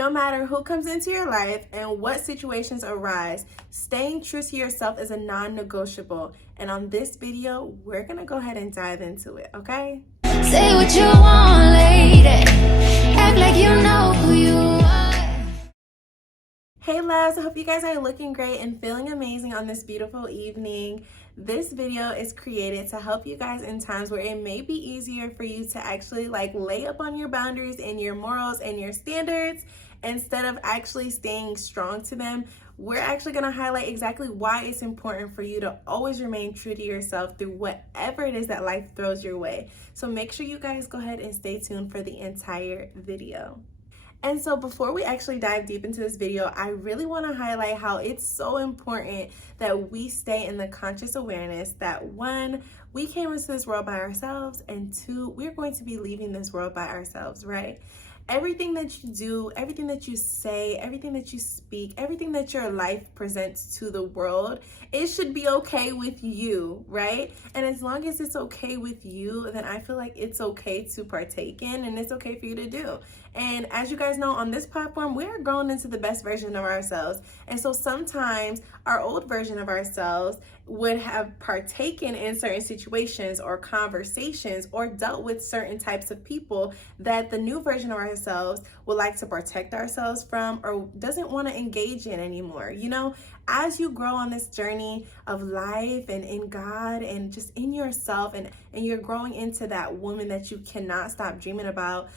No matter who comes into your life and what situations arise, staying true to yourself is a non-negotiable. And on this video, we're gonna go ahead and dive into it, okay? Say what you want, lady. Act like you know who you are. Hey loves, I hope you guys are looking great and feeling amazing on this beautiful evening. This video is created to help you guys in times where it may be easier for you to actually lay up on your boundaries and your morals and your standards instead of actually staying strong to them. We're actually going to highlight exactly why it's important for you to always remain true to yourself through whatever it is that life throws your way. So make sure you guys go ahead and stay tuned for the entire video. And so before we actually dive deep into this video, I really want to highlight how it's so important that we stay in the conscious awareness that one, we came into this world by ourselves, and two, we're going to be leaving this world by ourselves, right? Everything that you do, everything that you say, everything that you speak, everything that your life presents to the world, it should be okay with you, right? And as long as it's okay with you, then I feel like it's okay to partake in and it's okay for you to do. And as you guys know, on this platform, we're growing into the best version of ourselves. And so sometimes our old version of ourselves would have partaken in certain situations or conversations or dealt with certain types of people that the new version of ourselves would like to protect ourselves from or doesn't want to engage in anymore. You know, as you grow on this journey of life and in God and just in yourself and you're growing into that woman that you cannot stop dreaming about,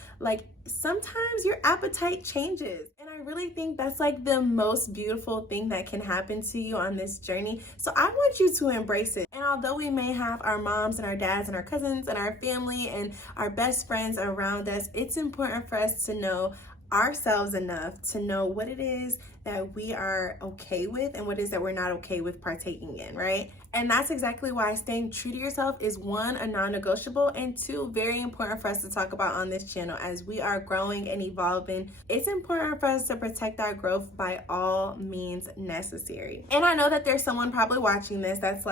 sometimes your appetite changes. And I really think that's the most beautiful thing that can happen to you on this journey. So I want you to embrace it. And although we may have our moms and our dads and our cousins and our family and our best friends around us, it's important for us to know ourselves enough to know what it is that we are okay with and what it is that we're not okay with partaking in, right? And that's exactly why staying true to yourself is one, a non-negotiable, and two, very important for us to talk about on this channel as we are growing and evolving. It's important for us to protect our growth by all means necessary. And I know that there's someone probably watching this that's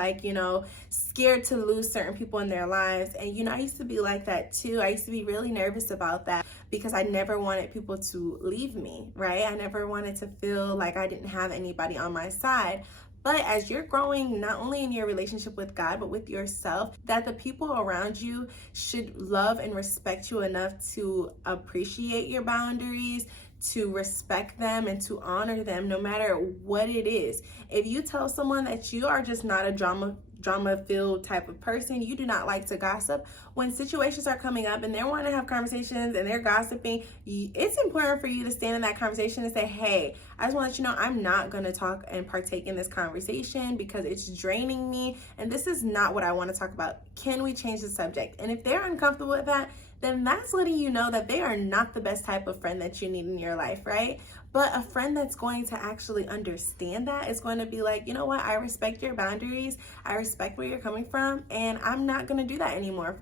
scared to lose certain people in their lives. And I used to be like that too. I used to be really nervous about that because I never wanted people to leave me, right? I never wanted to feel like I didn't have anybody on my side. But as you're growing, not only in your relationship with God, but with yourself, that the people around you should love and respect you enough to appreciate your boundaries, to respect them and to honor them no matter what it is. If you tell someone that you are just not a drama-filled type of person, you do not like to gossip, when situations are coming up and they're wanting to have conversations and they're gossiping, it's important for you to stand in that conversation and say, hey, I just want to let you know I'm not going to talk and partake in this conversation because it's draining me and this is not what I want to talk about. Can we change the subject? And if they're uncomfortable with that, then that's letting you know that they are not the best type of friend that you need in your life, right? But a friend that's going to actually understand that is going to be like, you know what, I respect your boundaries, I respect where you're coming from, and I'm not going to do that anymore.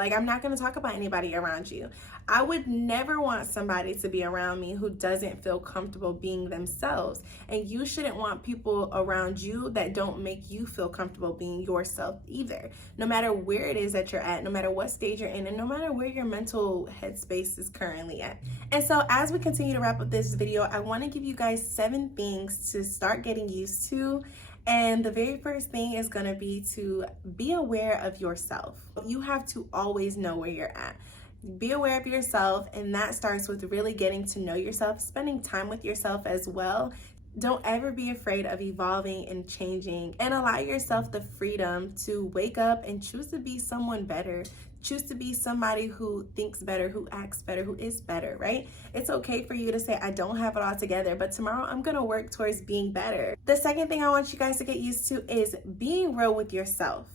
I'm not going to talk about anybody around you. I would never want somebody to be around me who doesn't feel comfortable being themselves. And you shouldn't want people around you that don't make you feel comfortable being yourself either. No matter where it is that you're at, no matter what stage you're in, and no matter where your mental headspace is currently at. And so as we continue to wrap up this video, I want to give you guys 7 things to start getting used to. And the very first thing is going to be to be aware of yourself. You have to always know where you're at. Be aware of yourself, and that starts with really getting to know yourself, spending time with yourself as well. Don't ever be afraid of evolving and changing, and allow yourself the freedom to wake up and choose to be someone better. Choose to be somebody who thinks better, who acts better, who is better, right? It's okay for you to say, I don't have it all together, but tomorrow I'm gonna work towards being better. The second thing I want you guys to get used to is being real with yourself.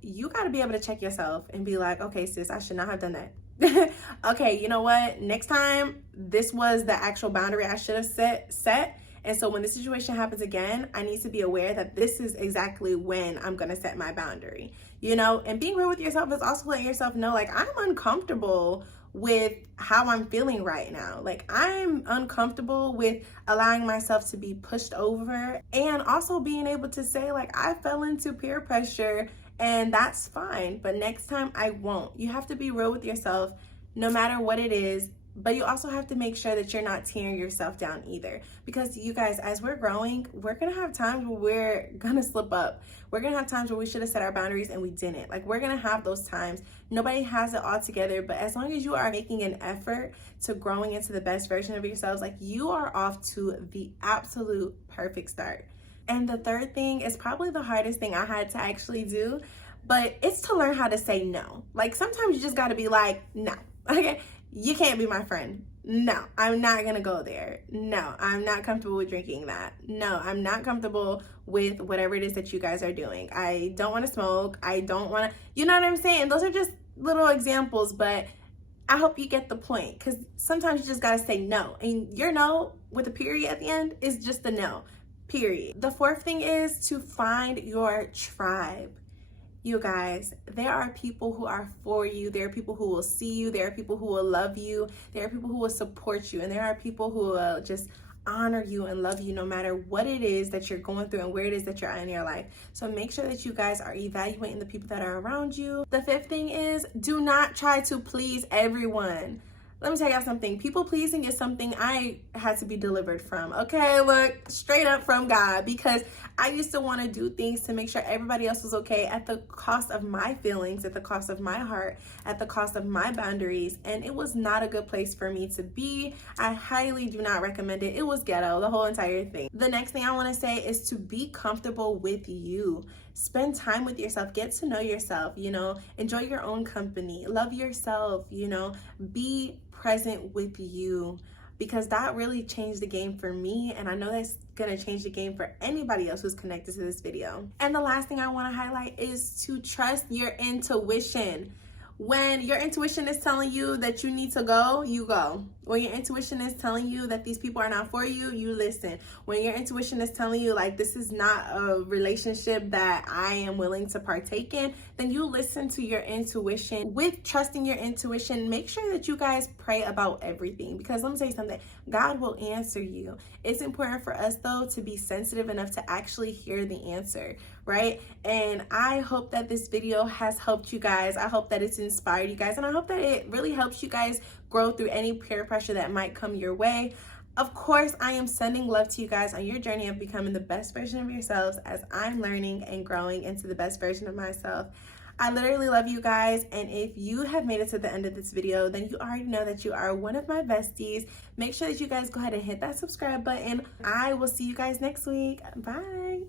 You gotta be able to check yourself and be like, okay, sis, I should not have done that. Okay, you know what? Next time, this was the actual boundary I should have set. And so when the situation happens again, I need to be aware that this is exactly when I'm going to set my boundary, and being real with yourself is also letting yourself know, I'm uncomfortable with how I'm feeling right now. I'm uncomfortable with allowing myself to be pushed over, and also being able to say, I fell into peer pressure and that's fine, but next time I won't. You have to be real with yourself no matter what it is. But you also have to make sure that you're not tearing yourself down either. Because you guys, as we're growing, we're gonna have times where we're gonna slip up. We're gonna have times where we should have set our boundaries and we didn't. Like, we're gonna have those times. Nobody has it all together, but as long as you are making an effort to growing into the best version of yourselves, like, you are off to the absolute perfect start. And the third thing is probably the hardest thing I had to actually do, but it's to learn how to say no. Like, sometimes you just gotta be like, no, okay? You can't be my friend. No, I'm not gonna go there. No, I'm not comfortable with drinking that. No, I'm not comfortable with whatever it is that you guys are doing. I don't wanna smoke. I don't wanna, you know what I'm saying? Those are just little examples, but I hope you get the point, because sometimes you just gotta say no. And your no with a period at the end is just a no, period. The fourth thing is to find your tribe. You guys, there are people who are for you. There are people who will see you. There are people who will love you. There are people who will support you. And there are people who will just honor you and love you no matter what it is that you're going through and where it is that you're at in your life. So make sure that you guys are evaluating the people that are around you. The fifth thing is, do not try to please everyone. Let me tell y'all something. People pleasing is something I had to be delivered from. Okay, look, straight up from God, because I used to want to do things to make sure everybody else was okay at the cost of my feelings, at the cost of my heart, at the cost of my boundaries. And it was not a good place for me to be. I highly do not recommend it. It was ghetto, the whole entire thing. The next thing I want to say is to be comfortable with you. Spend time with yourself, get to know yourself, you know, enjoy your own company, love yourself, you know, be present with you, because that really changed the game for me, and I know that's gonna change the game for anybody else who's connected to this video. And the last thing I want to highlight is to trust your intuition. When your intuition is telling you that you need to go, you go. When your intuition is telling you that these people are not for you, you listen. When your intuition is telling you, like, this is not a relationship that I am willing to partake in, then you listen to your intuition. With trusting your intuition, make sure that you guys pray about everything, because let me tell you something, God will answer you. It's important for us, though, to be sensitive enough to actually hear the answer, right? And I hope that this video has helped you guys. I hope that it's inspired you guys, and I hope that it really helps you guys grow through any peer pressure that might come your way. Of course, I am sending love to you guys on your journey of becoming the best version of yourselves, as I'm learning and growing into the best version of myself. I literally love you guys, and if you have made it to the end of this video, then you already know that you are one of my besties. Make sure that you guys go ahead and hit that subscribe button. I will see you guys next week. Bye.